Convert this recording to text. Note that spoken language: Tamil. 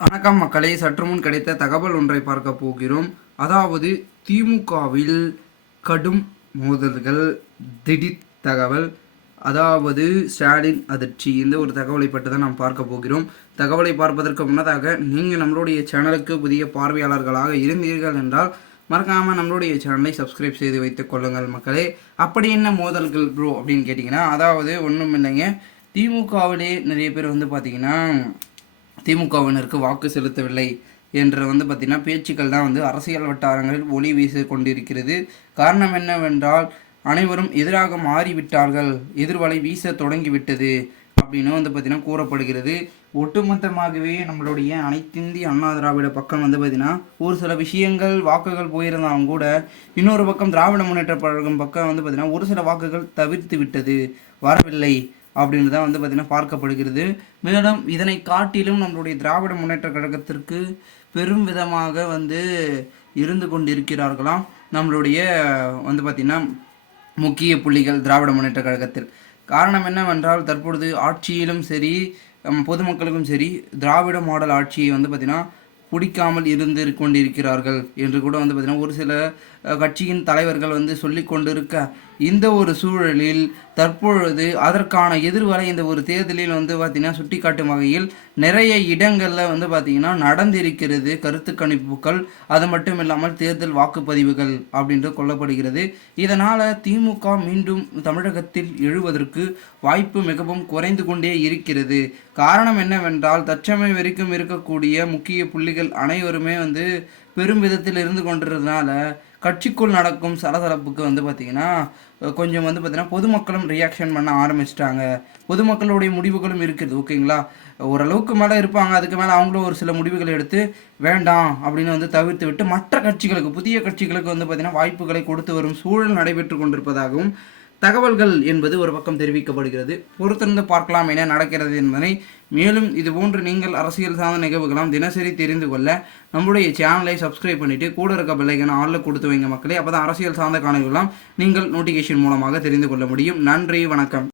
வணக்கம் மக்களே, சற்று முன் கிடைத்த தகவல் ஒன்றை பார்க்க போகிறோம். அதாவது திமுகவில் கடும் மோதல்கள், திடீர் தகவல். அதாவது ஸ்டாலின் அதிர்ச்சி. இந்த ஒரு தகவலை பற்றி தான் நாம் பார்க்க போகிறோம். தகவலை பார்ப்பதற்கு முன்னதாக நீங்கள் நம்மளுடைய சேனலுக்கு புதிய பார்வையாளர்களாக இருந்தீர்கள் என்றால் மறக்காமல் நம்மளுடைய சேனலை சப்ஸ்கிரைப் செய்து வைத்துக் கொள்ளுங்கள் மக்களே. அப்படி என்ன மோதல்கள் ப்ரோ அப்படின்னு கேட்டிங்கன்னா, அதாவது ஒன்றும் இல்லைங்க, திமுகவிலே நிறைய பேர் பார்த்திங்கன்னா திமுகவினருக்கு வாக்கு செலுத்தவில்லை என்ற பார்த்திங்கன்னா பேச்சுக்கள் தான் அரசியல் வட்டாரங்களில் ஒளி வீசி கொண்டிருக்கிறது. காரணம் என்னவென்றால் அனைவரும் எதிராக மாறிவிட்டார்கள், எதிர்வலை வீச தொடங்கிவிட்டது அப்படின்னு பார்த்திங்கன்னா கூறப்படுகிறது. ஒட்டுமொத்தமாகவே நம்மளுடைய அனைத்திந்திய அண்ணா திராவிட பக்கம் பார்த்திங்கன்னா ஒரு சில விஷயங்கள் வாக்குகள் போயிருந்தாலும் கூட இன்னொரு பக்கம் திராவிட முன்னேற்ற கழகம் பக்கம் பார்த்திங்கன்னா ஒரு சில வாக்குகள் தவிர்த்து விட்டது, வரவில்லை அப்படின்னு தான் பார்த்திங்கன்னா பார்க்கப்படுகிறது. மேலும் இதனை காட்டிலும் நம்மளுடைய திராவிட முன்னேற்ற கழகத்திற்கு பெரும் விதமாக இருந்து கொண்டிருக்கிறார்களாம் நம்மளுடைய பார்த்திங்கன்னா முக்கிய புள்ளிகள் திராவிட முன்னேற்ற கழகத்தில். காரணம் என்னவென்றால் தற்பொழுது ஆட்சியிலும் சரி பொதுமக்களுக்கும் சரி திராவிட மாடல் ஆட்சியை பார்த்திங்கன்னா பிடிக்காமல் இருந்து கொண்டிருக்கிறார்கள் என்று கூட பார்த்திங்கன்னா ஒரு சில கட்சியின் தலைவர்கள் சொல்லி கொண்டிருக்க, இந்த ஒரு சூழலில் தற்பொழுது அதற்கான எதிர்வரை இந்த ஒரு தேர்தலில் பார்த்திங்கன்னா சுட்டி காட்டும் வகையில் நிறைய இடங்களில் பார்த்திங்கன்னா நடந்திருக்கிறது கருத்து கணிப்புகள். அது மட்டும் இல்லாமல் தேர்தல் வாக்குப்பதிவுகள் அப்படின்று கொள்ளப்படுகிறது. இதனால் திமுக மீண்டும் தமிழகத்தில் எழுவதற்கு வாய்ப்பு மிகவும் குறைந்து கொண்டே இருக்கிறது. காரணம் என்னவென்றால் தற்சமயம் வரைக்கும் இருக்கக்கூடிய முக்கிய புள்ளிகள் அனைவருமே பெரும் விதத்தில் இருந்து கொண்டிருந்ததுனால கட்சிக்குள் நடக்கும் சலசலப்புக்கு பார்த்திங்கன்னா கொஞ்சம் பார்த்திங்கன்னா பொதுமக்களும் ரியாக்ஷன் பண்ண ஆரம்பிச்சிட்டாங்க. பொதுமக்களுடைய முடிவுகளும் இருக்குது, ஓகேங்களா. ஓரளவுக்கு மேலே இருப்பாங்க, அதுக்கு மேலே அவங்களும் ஒரு சில முடிவுகளை எடுத்து வேண்டாம் அப்படின்னு தவிர்த்து விட்டு மற்ற கட்சிகளுக்கு புதிய கட்சிகளுக்கு பார்த்திங்கன்னா வாய்ப்புகளை கொடுத்து வரும் சூழல் நடைபெற்று கொண்டிருப்பதாகவும் தகவல்கள் என்பது ஒரு பக்கம் தெரிவிக்கப்படுகிறது. பொறுத்திருந்து பார்க்கலாம் என்ன நடக்கிறது என்பதை. மேலும் இதுபோன்று நீங்கள் அரசியல் சார்ந்த நிகழ்வுகளாம் தினசரி தெரிந்து கொள்ள நம்முடைய சேனலை சப்ஸ்கிரைப் பண்ணிவிட்டு கூட இருக்க பெல்லைக்கான ஆளில் கொடுத்து வைங்க மக்களே. அப்போ தான் அரசியல் சார்ந்த காணொலிகளாம் நீங்கள் நோட்டிஃபிகேஷன் மூலமாக தெரிந்து கொள்ள முடியும். நன்றி, வணக்கம்.